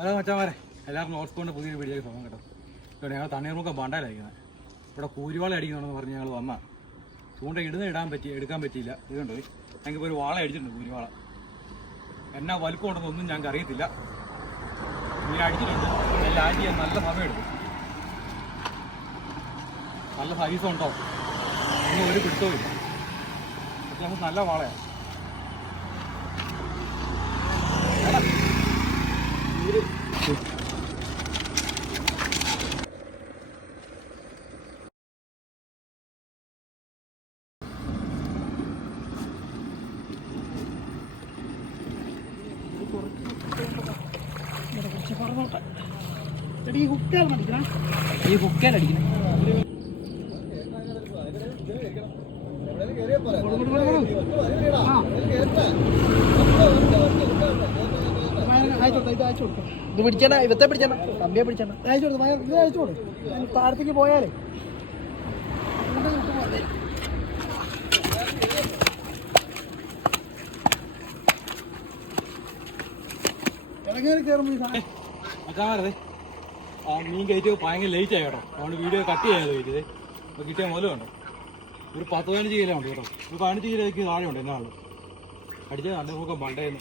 അതാ മച്ചാമാരെ എല്ലാവർക്കും നോർത്ത് പുതിയൊരു വീഡിയോ ഫോൺ കേട്ടോ. ഇവിടെ ഞങ്ങൾ തണ്ണീർമുക്കം ബണ്ടായിലായിരിക്കുന്നത്. ഇവിടെ കൂരിവാള അടിക്കുന്നുണ്ടെന്ന് പറഞ്ഞ് ഞങ്ങൾ വന്നാൽ ചൂണ്ട എടുക്കാൻ പറ്റിയില്ല. ഇതുകൊണ്ട് ഞങ്ങൾക്ക് ഒരു വാള അടിച്ചിട്ടുണ്ട്. കൂരിവാള എന്നാ വലുപ്പം ഉണ്ടെന്നൊന്നും ഞങ്ങൾക്ക് അറിയത്തില്ല. ഇങ്ങനെ അടിച്ചിട്ടുണ്ട്. എല്ലാം ആഡ് ചെയ്യാൻ നല്ല സമയമെടുക്കും. നല്ല സൈസ് ഉണ്ടോ ഒന്നും ഒരു പിടുത്തവും ഇല്ല. അത്യാവശ്യം നല്ല വാളയാണ്. ഈ ഹുക്കേലടിക്കണം. ഇത് പിടിച്ചേണ്ട, ഇവത്തെ പിടിച്ചേണ്ട, കമ്പിയെ പിടിച്ചേണ്ട. അയച്ചു കൊടുത്തു, ഇത് അയച്ചു കൊടുക്കും. താഴത്തേക്ക് പോയാലേ ഇറങ്ങി കയറുമ്പോൾ മച്ചാമാരത് മീൻ കയറ്റി ഭയങ്കര ലേറ്റ് ആയി കേട്ടോ. അതുകൊണ്ട് വീഡിയോ കട്ട് ചെയ്യാതെ കയറ്റിയത്. അപ്പോൾ കിട്ടിയ മുതൽ കണ്ടോ ഒരു 10-15 കിലോ ഉണ്ട് കേട്ടോ. ഒരു 15 കിലോയ്ക്ക് താഴെ ഉണ്ട് എന്നാണ് അടിച്ചത്. നമുക്ക് മണ്ടേന്ന്